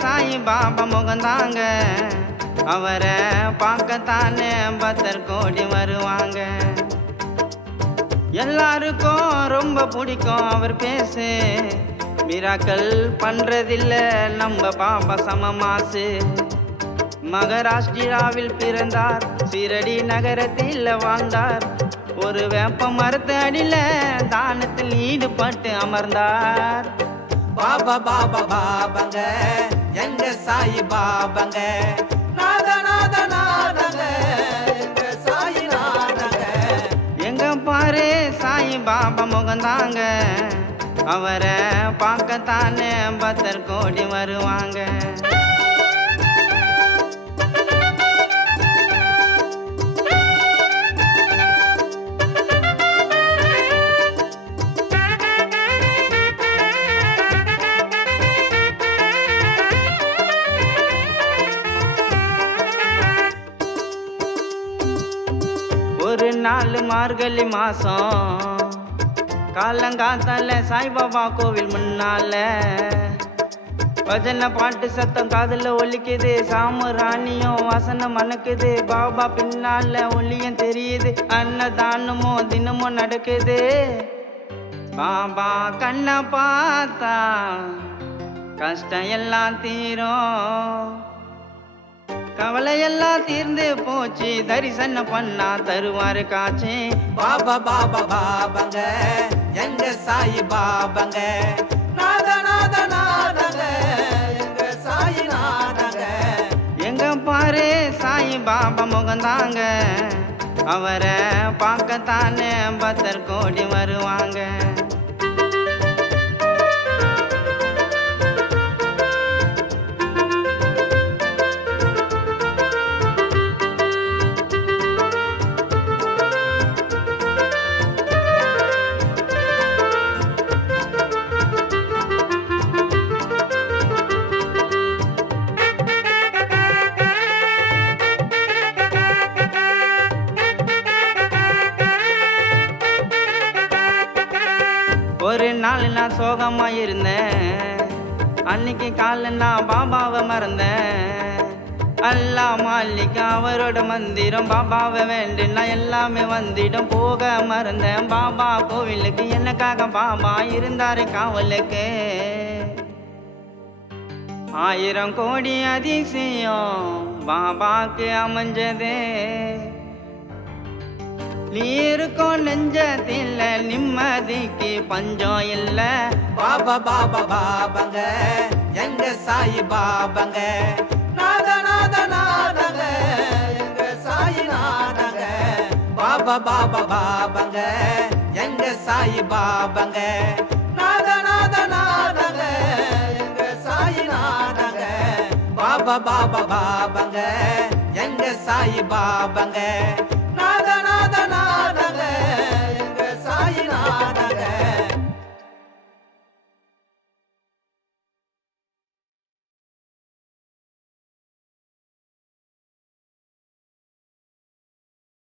சாயி பாபா முகந்தாங்க, அவரை பார்க்கத்தானே பக்தர் கோடி வருவாங்க. எல்லாருக்கும் ரொம்ப பிடிக்கும் அவர் பேசு, மிராக்கள் பண்றதில்ல நம்ம பாபா சமமாசு. மகாராஷ்டிராவில் பிறந்தார், சீரடி நகரத்தில் வாழ்ந்தார். ஒரு வேப்ப மரத்து அடியில தானத்தில் ஈடுபட்டு அமர்ந்தார். பாபா பாபா பாபாங்க எங்க சாயி பாபாங்க, நாத நாத நாதங்க எங்க சாயி நாதங்க. எங்க பாரு சாயி பாபா முகந்தாங்க, அவரை பார்க்கத்தானே பக்தர் கோடி வருவாங்க. ஒரு நாள் மார்கழி மாசம், காலங்காத்தால சாய்பாபா கோவில் முன்னால பஜனை பாட்டு சத்தம் காதுல ஒலிக்குது. சாமுராணியும் வாசனம் மணக்குது. பாபா பின்னால ஒளியும் தெரியுது. அன்னதானமும் தினமும் நடக்குது. பாபா கண்ணை பார்த்தா கஷ்டம் எல்லாம் தீரும், கவலையெல்லாம் தீர்ந்து போச்சு. தரிசனம் பண்ணா தருவாரு காட்சி. பாபா பாபா பாபாங்க எங்க சாயி பாபாங்க, நாத நாத நாதங்க எங்க சாயி நாதங்க. எங்க பாரு சாயி பாபா முகந்தாங்க, அவரை பார்க்கத்தானே பக்தர் கோடி வருவாங்க. ஒரு நாள் நான் சோகமா இருந்தேன், அன்னைக்கு காலைல நான் பாபாவை மறந்தேன். அல்லா மாலிக் அவரோட மந்திரம், பாபாவை வேண்டுனா எல்லாமே வந்திடும். போக மறந்தேன் பாபா கோவிலுக்கு, எனக்காக பாபா இருந்தாரு காவலுக்கு. 1000 கோடி அதிசயம் பாபாக்கு அமைஞ்சதே, நீ இருக்கும் நெஞ்சத்தில் நிம்மதிக்கு பஞ்சம் இல்ல. பாபா பாபா பாபாங்க எங்க சாயி பாபாங்க, நாத நாத நாதங்க எங்க சாயி நாதங்க. பாபா பாபா பாபாங்க எங்க சாயி பாபாங்க, நாத நாத நாதங்க எங்க சாயி நாதங்க. பாபா பாபா பாபாங்க எங்க சாயி பாபாங்க, நாத நாத நாதங்க எங்க சாயி நாதங்க.